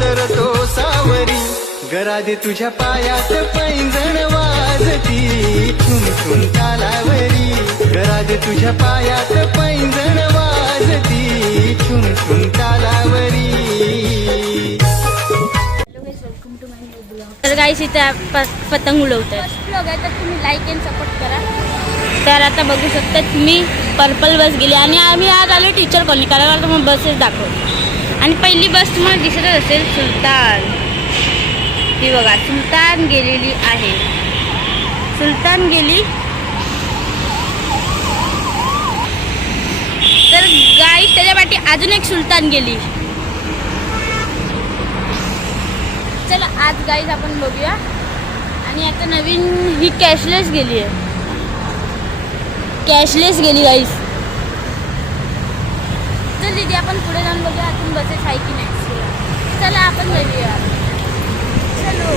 चादर तो सावरी, गरादे तुझ्या पायात पैंजण वाजती, ठुम ठुम तालावरी, गरादे तुझ्या पायात पैंजण वाजती, ठुम ठुम तालावरी. तर गाईस इथे पतंग उडवतात. ब्लॉग आहे तर तुम्ही लाईक अँड सपोर्ट करा. तर आता बघू शकतात मी पर्पल बस गेली आणि आम्ही आज आलो टीचर कॉलनी, कारण मला तुम्हाला बसेस दाखव. आणि पहिली बस तुम्हाला दिसतच असेल सुलतान. ही बघा सुलतान गेलेली आहे. सुलतान गेली. तर गाईस त्याच्या पाठी अजून एक सुलतान गेली. चला आज गाईज आपण बघूया. आणि आता नवीन ही कॅशलेस गेली आहे. कॅशलेस गेली गाईज. चल दीदी आपण पुढे जाऊन बघूया अजून बसेस आहे की नाही. चला आपण बघूया. चलो.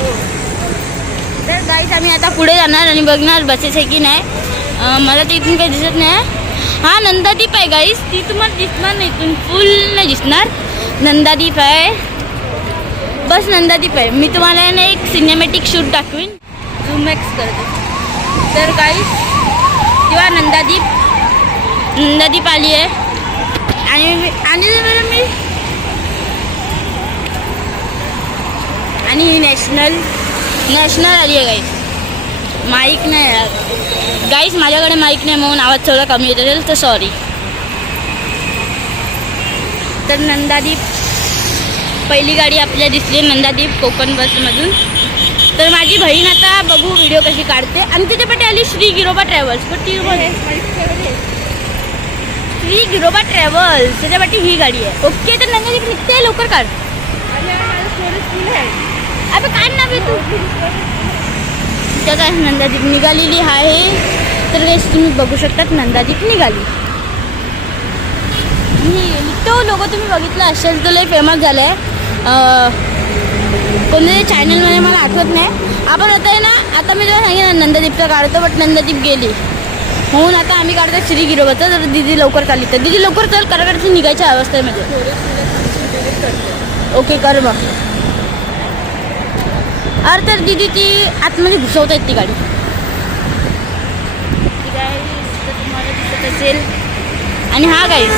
तर गाईज आम्ही आता पुढे जाणार आणि बघणार बसेस आहे की नाही. मला ते इथून काही दिसत नाही. हा नंदादीप आहे गाईज. ती तुम्हाला दिसणार नाही, इथून फुल नाही दिसणार. नंदादीप आहे. बस नंदादीप आहे. मी तुम्हाला ना एक सिनेमॅटिक शूट दाखवीन. झूम एक्स करते. तर गाईस किंवा नंदादीप आली आहे. आणि ही नॅशनल आली आहे गाईस. माईक नाही गाईस, माझ्याकडे माईक नाही म्हणून आवाज थोडा कमी येत असेल तर सॉरी. तर नंदादीप पहिली गाडी आपल्याला दिसली नंदादीप कोकण बसमधून. तर माझी बहीण आता बघू व्हिडिओ कशी काढते. आणि तिच्यापाठी आली श्री गिरोबा ट्रॅव्हल्स. पण ती श्री गिरोबा ट्रॅव्हल्स त्याच्यापाठी ही गाडी आहे. ओके तर नंदादीप निघते, लवकर काढ. अबे काढ ना बे तू. तर काय नंदादीप निघालेली आहे. तर काय तुम्ही बघू शकतात नंदादीप निघाली. तो लोगो तुम्ही बघितला असेल तो लय फेमस झाला आहे. कोणत्या चॅनलमध्ये मला आठवत नाही. आपण आता आहे ना, आता मी तुला सांगितलं नंदादीपचं काढतो, बट नंदादीप गेली म्हणून आता आम्ही काढतो श्री गिरोबाचं. तर दिदी लवकर चालली. तर दिदी लवकर चल, कराकडची निघायच्या अवस्थेमध्ये. ओके कर मग. अरे तर दिदी ती आतमध्ये घुसवता येत ती गाडी. तुम्हाला दिसत असेल. आणि हा गाईस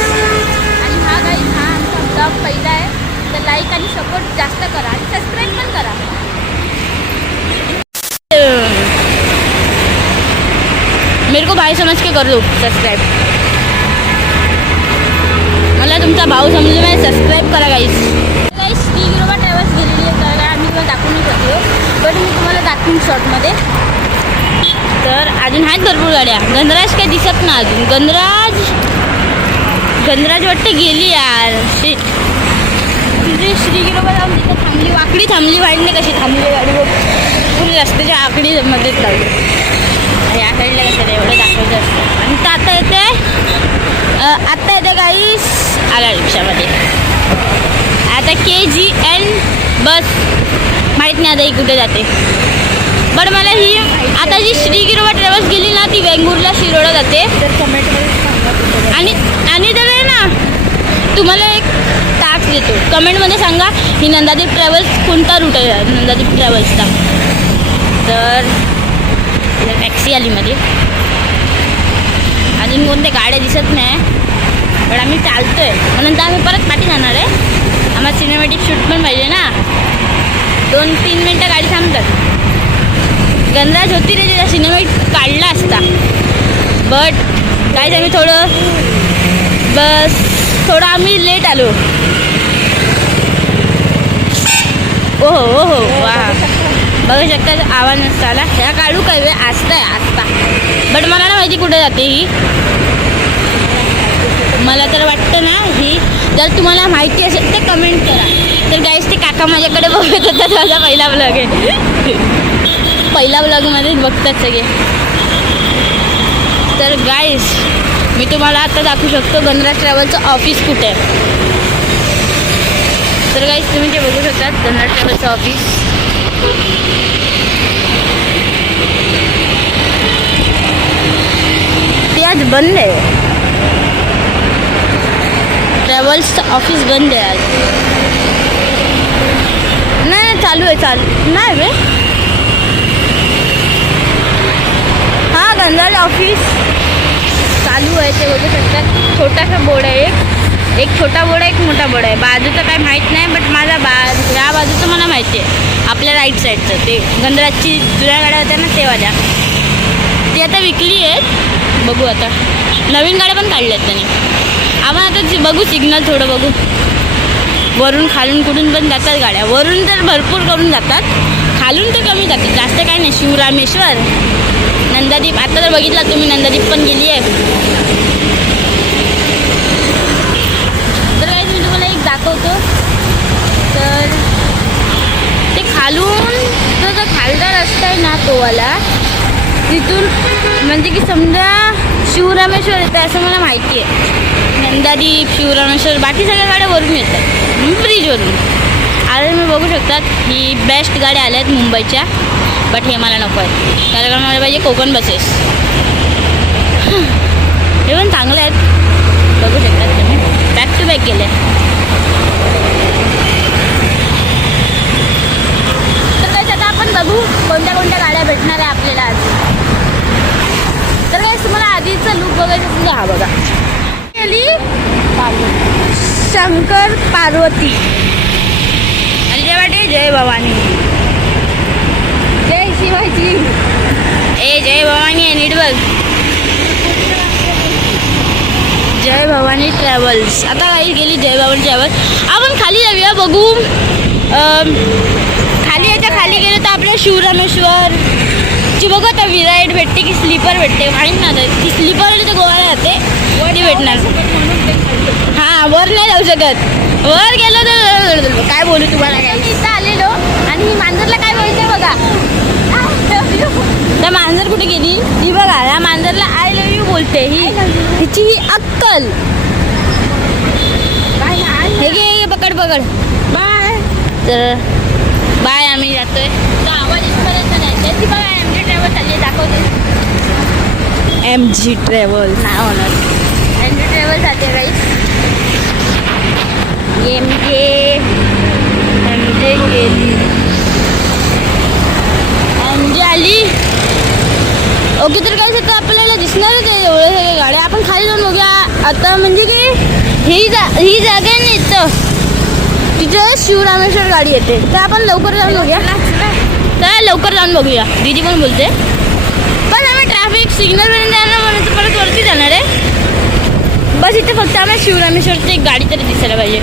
हा आमचा ब्लॉग पहिला आहे. तर लाईक आणि सपोर्ट जास्त करा आणि सबस्क्राईब पण करा. मेरे को भाई समझ के कर लो सब्सक्राइब. मला तुमचा भाऊ समजून मला सबस्क्राईब करा गाईस. श्री गिरोबा ट्रॅव्हल्स गेलेली आहे. तर आम्ही तुम्हाला दाखवून नाही शकतो, पण मी तुम्हाला दाखवून शॉर्टमध्ये. तर अजून आहेत भरपूर गाड्या. गणराज काही दिसत ना अजून. गणराज वाटते गेली यार. श्री गिरोबा जाऊन तिथं थांबली, वाकडी थांबली. वाईटने कशी थांबली गाडी बघ. पूर्ण रस्त्याच्या आकडीमध्येच लावली. या साईडला कसं एवढं दाखवायचं असतं. आणि तर आता येते गाईस आला रिक्षामध्ये. आता KGN बस माहीत नाही आता ही कुठे जाते. बट मला ही आता जी श्री गिरोबा ट्रॅव्हल्स गेली ना ती वेंगुर्ला शिरोडा जाते. आणि तर आहे ना तुम्हाला एक टास्क देतो. कमेंटमध्ये सांगा ही नंदादीप ट्रॅव्हल्स कोणता रूट आहे नंदादीप ट्रॅव्हल्सचा. तर टॅक्सी आली मध्ये. अजून कोणत्या गाड्या दिसत नाही, पण आम्ही चालतो आहे. म्हणून तर आम्ही परत पाठी जाणार आहे. आम्हाला सिनेमॅटिक शूट पण पाहिजे ना. 2-3 मिनटं गाडी थांबतात. गणराज होती रे त्याचा सिनेमॅटिक काढला असता. बट काहीच आम्ही थोडं आम्ही लेट आलो. ओहो वा बघू शकता आवाज नसता आला. ह्या काढू काय वे आस्ता बट मला ना माहिती कुठे जाते ही. मला तर वाटतं ना ही जर तुम्हाला माहिती असेल तर कमेंट करा. तर गाईस ते काका माझ्याकडे बघत होतात. माझा पहिला ब्लॉग आहे. पहिला ब्लॉगमध्येच बघतात सगळे. तर गाईस मी तुम्हाला आता दाखवू शकतो गणराज ट्रॅव्हलचं ऑफिस कुठे आहे. तर गाईस तुम्ही ते बघू शकतात गणराज ट्रॅव्हलचं ऑफिस. ते आज बंद आहे. ट्रॅव्हल्सचं ऑफिस बंद आहे आज. चालू आहे नाही बे. हा गंजाल ऑफिस चालू आहे ते बघू शकतात. छोटासा बोर्ड आहे, एक छोटा बोर्ड आहे, एक मोठा बोर्ड आहे. बाजूचं काय माहीत नाही, बट माझा या बाजूचं मला माहिती आहे. आपल्या राईट साईडचं ते गंधराजची जुन्या गाड्या होत्या ना तेव्हाच्या, ती आता विकली आहेत. बघू आता नवीन गाड्या पण काढल्या आहेत त्यांनी. आपण आता बघू सिग्नल थोडं बघू. वरून खालून कुठून पण जातात गाड्या. वरून तर भरपूर करून जातात, खालून तर कमी जातात, जास्त काय नाही. शिवरामेश्वर, नंदादीप, आता तर बघितला तुम्ही नंदादीप पण गेली आहे. तर काय मी तुम्हाला एक दाखवतो. तर ते खालून जो खालचा रस्ता आहे ना तोवाला, तिथून म्हणजे की समजा शिवरामेश्वर येतं असं मला माहिती आहे. नंदादीप, शिवरामेश्वर, बाकी सगळ्या गाड्या वरून येतात ब्रिजवरून. आता तुम्ही बघू शकतात ही बेस्ट गाड्या आल्या आहेत मुंबईच्या, बट हे मला नको आहे कारण मला पाहिजे कोकण बसेस. हे पण चांगले आहेत, बघू शकतात तुम्ही. बॅक टू बॅक गेले. तर काय आता आपण बघू कोणत्या कोणत्या गाड्या भेटणार आहे आपल्याला आज. तर काय तुम्हाला आधीचा लुक बघायचा असेल हा बघा. शंकर पार्वती आणि जय वाटे जय भवानी, जय शिवाजी. ए जय भवानी आहे नीट बघ. जय भवानी ट्रॅव्हल्स. आता काही गेली जय भवानी ट्रॅव्हल्स. आपण खाली जाऊया बघू. खाली याच्या खाली गेलं तर आपल्या शिवरामेश्वर ची बघू आता विराईट भेटते की स्लीपर भेटते माहीत ना. ती स्लीपर तर गोवाला जाते, ती भेटणार. हां वर नाही जाऊ शकत, वर गेलो तर काय बोलू तुम्हाला. काय इथं आलेलो आणि मांजरला काय बोलते बघा. त्या मांजर कुठे गेली ती बघा. या मांजरला आय लव्ह यू बोलते. हिची ही अक्कल. हे घे पकड पकड. बाय. तर बाय, आम्ही जातोय. तर आवाज इथपर्यंत नाही. त्याची बघा MG ट्रॅव्हल्स आली दाखवते. MG ट्रॅव्हल्स नाही होणार. MG ट्रॅव्हल्स आते गाईस. MG गेली. MG आली. ओके तर काय तर आपल्याला दिसणारच आहे एवढ्या सगळ्या गाड्या. आपण खाली जाऊन बघूया आता. म्हणजे की ही जागा आहे ना इथं, तिथे शिवरामेश्वर गाडी येते. तर आपण लवकर जाऊन बघूया. तर लवकर जाऊन बघूया. दीदी पण बोलते. पण आम्ही ट्रॅफिक सिग्नलपर्यंत जाणार म्हणून तर परत वरती जाणार आहे. बस इथे फक्त आम्हाला शिवरामेश्वरची एक गाडी तरी दिसायला पाहिजे.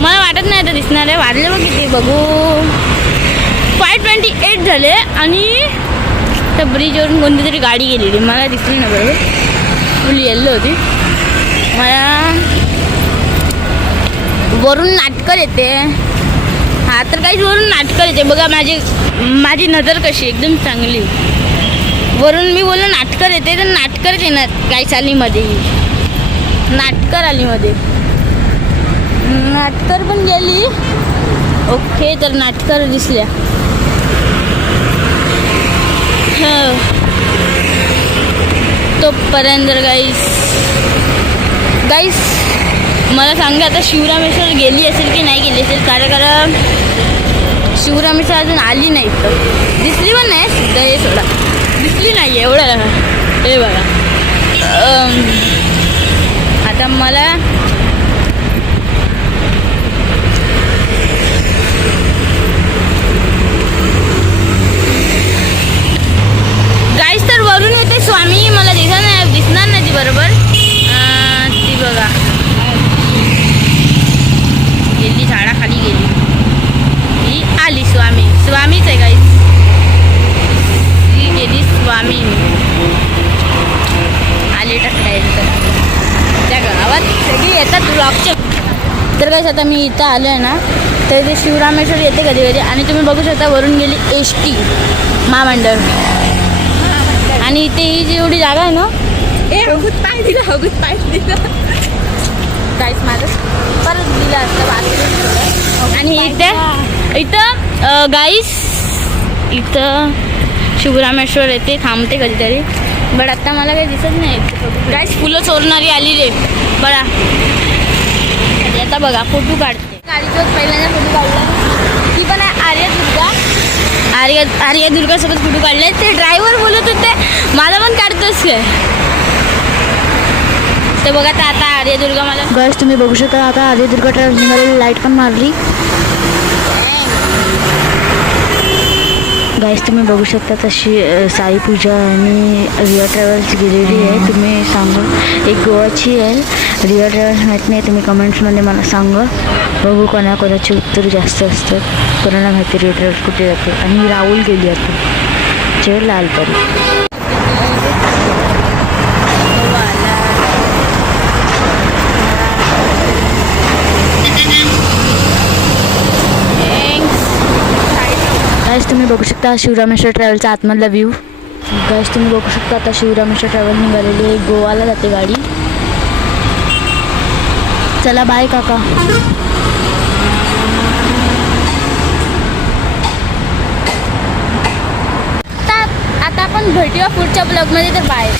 मला वाटत नाही आता दिसणार आहे. वाजले बघ किती बघू. 5:28 झाले आणि त्या ब्रिजवरून कोणती तरी गाडी गेलेली मला दिसली ना बरोबर. फुल येल्लो होती. मला वरून नाटकं येते. हा तर काहीच वरून नाटकं येते बघा. माझी नजर कशी एकदम चांगली. वरून मी बोललो नाटकर येते तर नाटकरच येणार. काही चालीमध्ये नाटकर आली मध्ये. नाटकर पण गेली. ओके तर नाटकर दिसल्या. तोपर्यंत गाईस मला सांगा आता शिवरामेश्वर गेली असेल की नाही गेली असेल. कारण शिवरामेश्वर अजून आली नाही. तर दिसली पण नाही सुद्धा. हे सोडा दिसली नाही एवढं. हे बघा आता मला गाईस तर वरून येते स्वामी. मला दिसणार नाही ती बरोबर. ती बघा गेली झाडाखाली गेली. ही आली स्वामीच आहे गाईस. ही गेली स्वामी. आली टाकता त्या गावात सगळी येतात ब्लॉकच्या. तर गाईस आता मी इथं आलो आहे ना, तर ते शिवरामेश्वर येते कधी कधी. आणि तुम्ही बघू शकता वरून गेली ST महामंडळ. आणि इथे ही जेवढी जागा आहे ना, पाय दिलं गाईस माझं परत दिलं असतं. आणि इथं गाईस इथं शिवरामेश्वर येते थांबते कधीतरी. बट आता मला काही दिसत नाही. गाईस फुलं चोरणारी आली रे बघा. आता बघा फोटो काढते. गाडीचं पहिल्यांदा फोटो काढला. ती पण आहे आर्यच आर्य दुर्गासोबत फोटो काढले. ते ड्रायव्हर बोलत होते मला पण काढतोस काय. ते बघा आता आर्य दुर्गा मला गाईस तुम्ही बघू शकता आता आर्य दुर्गा ट्रॅव्हल्स निघालेली लाईट पण मारली. गाईस तुम्ही बघू शकता तशी साई पूजा आणि रिया ट्रॅव्हल्स गेलेली आहे. तुम्ही सांगा एक गोवाची आहे रिया ट्रॅव्हल्स माहीत नाही. तुम्ही कमेंट्समध्ये मला सांगा. बघू कोणाकोणाचे उत्तर जास्त असतात. कोणाला माहिती रिया ट्रॅव्हल्स कुठे जाते. आणि राहुल गेली आता जे लालपरी. गाईस तुम्ही बघू शकता शिवरामेश्वर ट्रॅव्हलचा आतमधला व्ह्यू. गाईस तुम्ही बघू शकता आता शिवरामेश्वर ट्रॅव्हल निघालेली आहे. गोवाला जाते गाडी. चला बाय काका. आता आपण भेटूया पुढच्या ब्लॉगमध्ये. तर बाय.